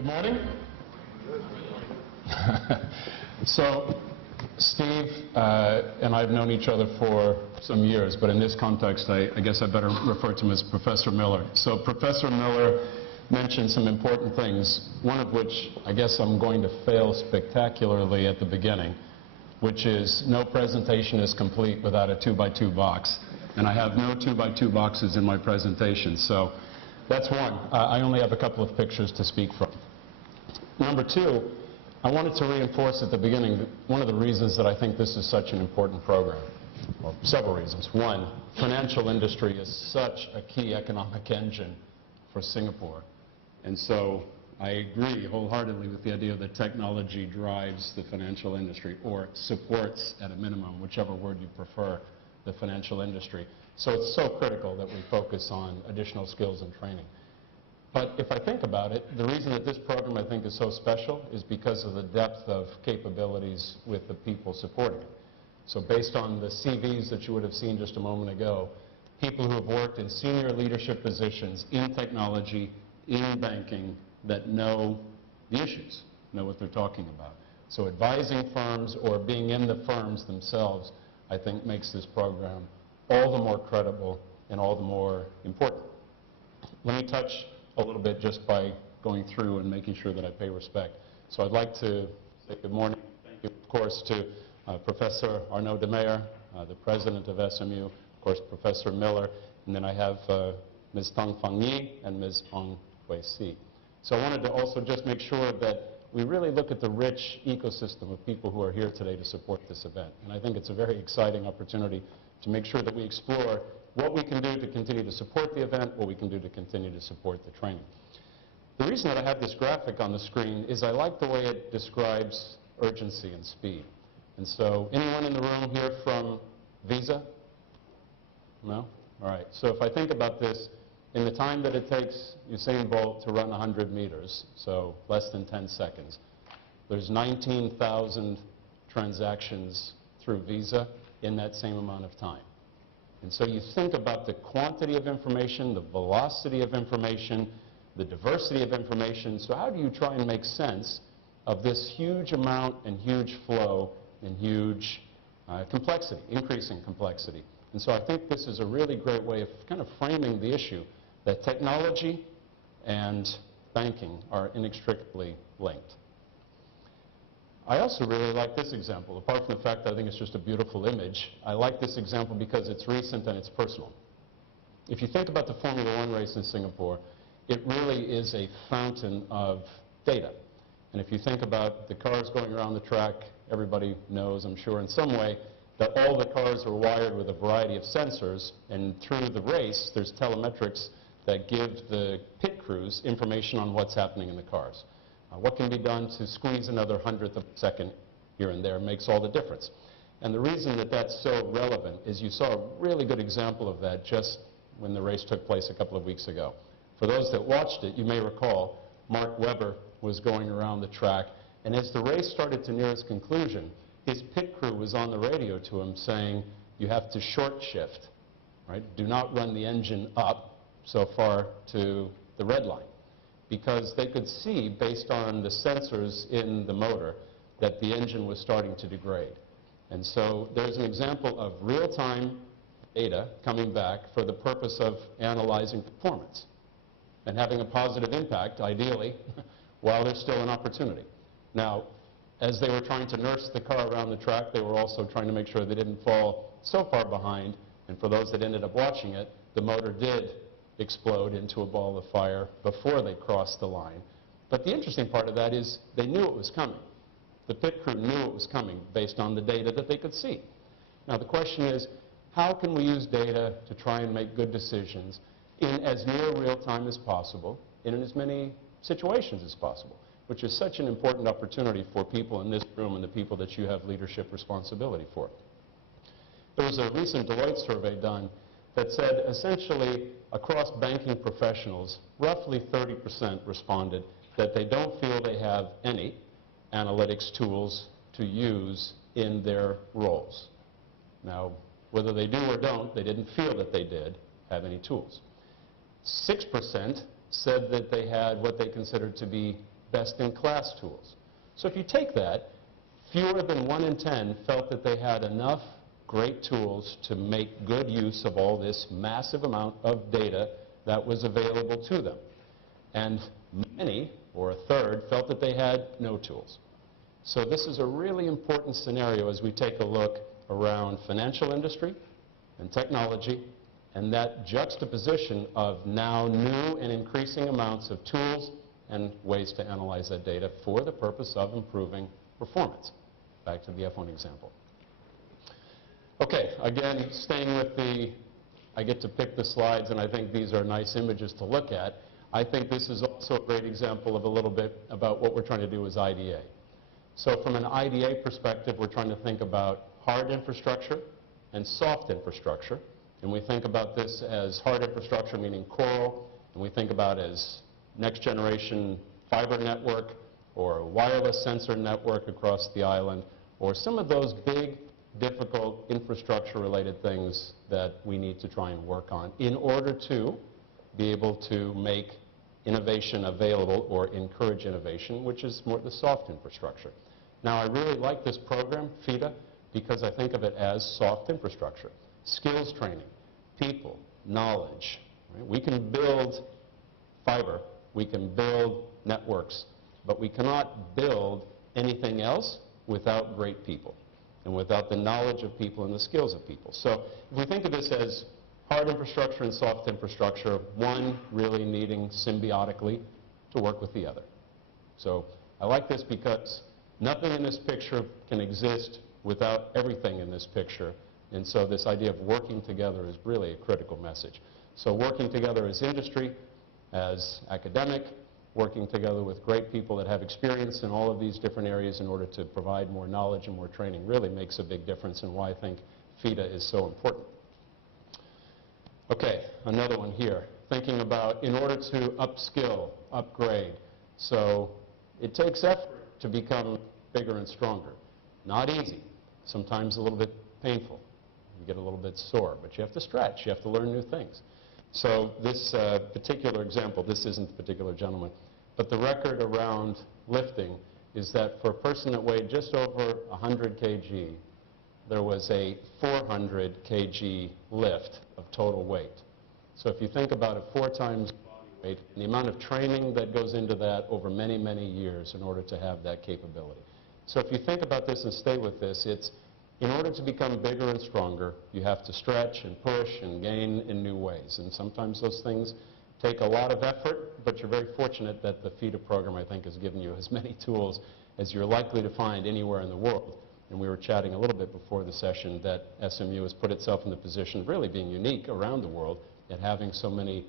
Good morning. So, Steve and I have known each other for some years, but in this context, I guess I better refer to him as Professor Miller. So, Professor Miller mentioned some important things, one of which I guess I'm going to fail spectacularly at the beginning, which is no presentation is complete without a 2x2 box. And I have no 2x2 boxes in my presentation, so that's one. I only have a couple of pictures to speak from. Number two, I wanted to reinforce at the beginning that one of the reasons that I think this is such an important program. Well, several reasons. One, financial industry is such a key economic engine for Singapore. And so I agree wholeheartedly with the idea that technology drives the financial industry, or supports at a minimum, whichever word you prefer, the financial industry. So it's so critical that we focus on additional skills and training. But if I think about it, the reason that this program I think is so special is because of the depth of capabilities with the people supporting it. So based on the CVs that you would have seen just a moment ago, people who have worked in senior leadership positions in technology, in banking, that know the issues, know what they're talking about. So advising firms or being in the firms themselves, I think makes this program all the more credible and all the more important. Let me touch a little bit just by going through and making sure that I pay respect. So I'd like to say good morning, thank you, of course, to Professor Arnaud de Meyer, the president of SMU, of course, Professor Miller, and then I have Ms. Tong Fang Yi and Ms. Hong Hui Si. So I wanted to also just make sure that we really look at the rich ecosystem of people who are here today to support this event. And I think it's a very exciting opportunity to make sure that we explore what we can do to continue to support the event, what we can do to continue to support the training. The reason that I have this graphic on the screen is I like the way it describes urgency and speed. And so, anyone in the room here from Visa? No? All right. So if I think about this, in the time that it takes Usain Bolt to run 100 meters, so less than 10 seconds, there's 19,000 transactions through Visa in that same amount of time. And so you think about the quantity of information, the velocity of information, the diversity of information. So how do you try and make sense of this huge amount and huge flow and huge complexity, increasing complexity? And so I think this is a really great way of kind of framing the issue that technology and banking are inextricably linked. I also really like this example. Apart from the fact that I think it's just a beautiful image, I like this example because it's recent and it's personal. If you think about the Formula One race in Singapore, it really is a fountain of data. And if you think about the cars going around the track, everybody knows, I'm sure, in some way, that all the cars are wired with a variety of sensors, and through the race, there's telemetrics that give the pit crews information on what's happening in the cars. What can be done to squeeze another 100th of a second here and there makes all the difference. And the reason that that's so relevant is you saw a really good example of that just when the race took place a couple of weeks ago. For those that watched it, you may recall Mark Webber was going around the track, and as the race started to near its conclusion, his pit crew was on the radio to him saying, you have to short shift, right? Do not run the engine up so far to the red line, because they could see, based on the sensors in the motor, that the engine was starting to degrade. And so there's an example of real-time data coming back for the purpose of analyzing performance and having a positive impact, ideally, while there's still an opportunity. Now, as they were trying to nurse the car around the track, they were also trying to make sure they didn't fall so far behind, and for those that ended up watching it, the motor did explode into a ball of fire before they crossed the line. But the interesting part of that is they knew it was coming. The pit crew knew it was coming based on the data that they could see. Now the question is, how can we use data to try and make good decisions in as near real time as possible, in as many situations as possible, which is such an important opportunity for people in this room and the people that you have leadership responsibility for. There was a recent Deloitte survey done that said essentially across banking professionals, roughly 30% responded that they don't feel they have any analytics tools to use in their roles. Now, whether they do or don't, they didn't feel that they did have any tools. 6% said that they had what they considered to be best-in-class tools. So if you take that, fewer than 1 in 10 felt that they had enough great tools to make good use of all this massive amount of data that was available to them. And many, or a third, felt that they had no tools. So this is a really important scenario as we take a look around financial industry and technology, and that juxtaposition of now new and increasing amounts of tools and ways to analyze that data for the purpose of improving performance. Back to the F1 example. Okay, again, staying with I get to pick the slides, and I think these are nice images to look at. I think this is also a great example of a little bit about what we're trying to do as IDA. So from an IDA perspective, we're trying to think about hard infrastructure and soft infrastructure. And we think about this as hard infrastructure, meaning coral, and we think about as next generation fiber network or wireless sensor network across the island, or some of those big, difficult infrastructure-related things that we need to try and work on in order to be able to make innovation available or encourage innovation, which is more the soft infrastructure. Now, I really like this program, fita, because I think of it as soft infrastructure. Skills training, people, knowledge. Right? We can build fiber, we can build networks, but we cannot build anything else without great people and without the knowledge of people and the skills of people. So if we think of this as hard infrastructure and soft infrastructure, one really needing symbiotically to work with the other. So I like this because nothing in this picture can exist without everything in this picture. And so this idea of working together is really a critical message. So working together as industry, as academic, working together with great people that have experience in all of these different areas in order to provide more knowledge and more training really makes a big difference, and why I think fita is so important. Okay, another one here. Thinking about in order to upskill, upgrade. So it takes effort to become bigger and stronger. Not easy. Sometimes a little bit painful. You get a little bit sore, but you have to stretch. You have to learn new things. So this particular example, this isn't the particular gentleman, but the record around lifting is that for a person that weighed just over 100 kg, there was a 400 kg lift of total weight. So if you think about it, 4 times body weight, and the amount of training that goes into that over many, many years in order to have that capability. So if you think about this and stay with this, it's in order to become bigger and stronger, you have to stretch and push and gain in new ways. And sometimes those things take a lot of effort, but you're very fortunate that the fita program, I think, has given you as many tools as you're likely to find anywhere in the world. And we were chatting a little bit before the session that SMU has put itself in the position of really being unique around the world at having so many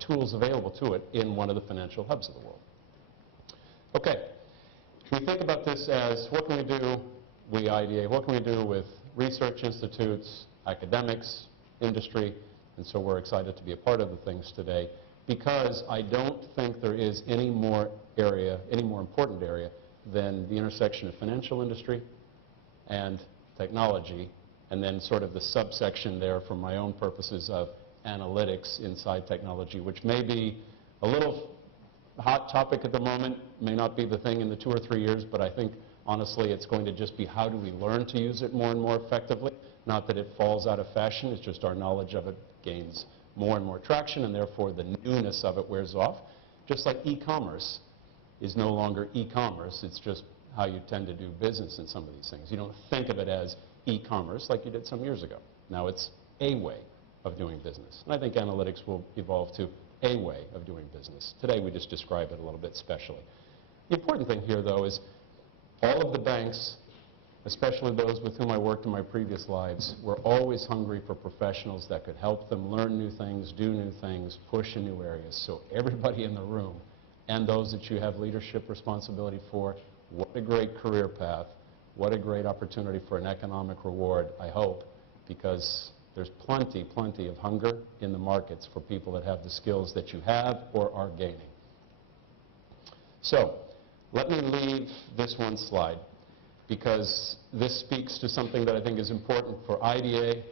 tools available to it in one of the financial hubs of the world. Okay, we think about this as what can we do, we IDA, what can we do with research institutes, academics, industry, and so we're excited to be a part of the things today because I don't think there is any more important area than the intersection of financial industry and technology, and then sort of the subsection there for my own purposes of analytics inside technology, which may be a little hot topic at the moment, may not be the thing in the 2 or 3 years, but I think honestly it's going to just be how do we learn to use it more and more effectively. Not that it falls out of fashion, it's just our knowledge of it gains more and more traction, and therefore the newness of it wears off. Just like e-commerce is no longer e-commerce, it's just how you tend to do business in some of these things. You don't think of it as e-commerce like you did some years ago. Now it's a way of doing business. And I think analytics will evolve to a way of doing business. Today we just describe it a little bit specially. The important thing here, though, is all of the banks, especially those with whom I worked in my previous lives, were always hungry for professionals that could help them learn new things, do new things, push in new areas. So everybody in the room, and those that you have leadership responsibility for, what a great career path, what a great opportunity for an economic reward, I hope, because there's plenty of hunger in the markets for people that have the skills that you have or are gaining. So let me leave this one slide, because this speaks to something that I think is important for IDA,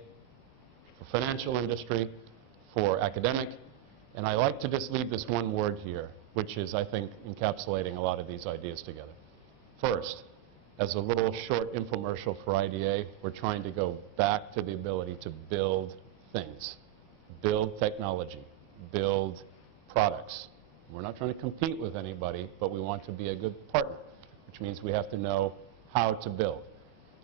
for financial industry, for academic, and I like to just leave this one word here, which is, I think, encapsulating a lot of these ideas together. First, as a little short infomercial for IDA, we're trying to go back to the ability to build things, build technology, build products. We're not trying to compete with anybody, but we want to be a good partner, which means we have to know how to build.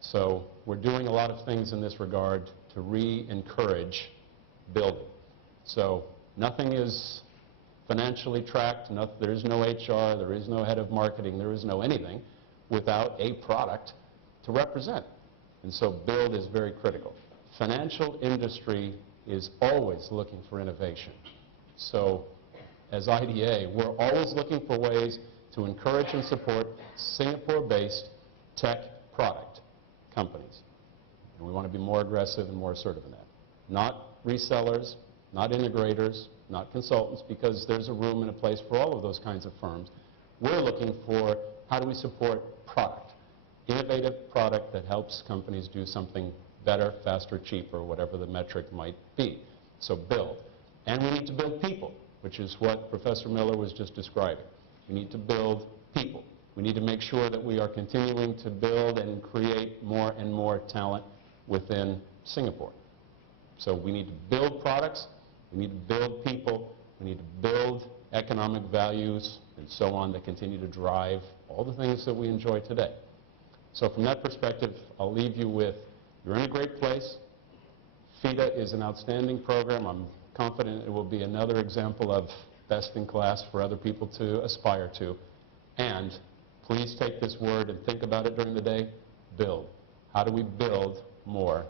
So we're doing a lot of things in this regard to re-encourage building. So nothing is financially tracked, there is no HR, there is no head of marketing, there is no anything without a product to represent. And so build is very critical. Financial industry is always looking for innovation. So as IDA, we're always looking for ways to encourage and support Singapore-based tech product companies. And we want to be more aggressive and more assertive in that. Not resellers, not integrators, not consultants, because there's a room and a place for all of those kinds of firms. We're looking for how do we support product, innovative product that helps companies do something better, faster, cheaper, whatever the metric might be. So build. And we need to build people, which is what Professor Miller was just describing. We need to build people. We need to make sure that we are continuing to build and create more and more talent within Singapore. So we need to build products, we need to build people, we need to build economic values and so on that continue to drive all the things that we enjoy today. So from that perspective, I'll leave you with, you're in a great place. fita is an outstanding program. I'm confident it will be another example of best in class for other people to aspire to. And please take this word and think about it during the day. Build. How do we build more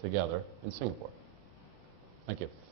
together in Singapore? Thank you.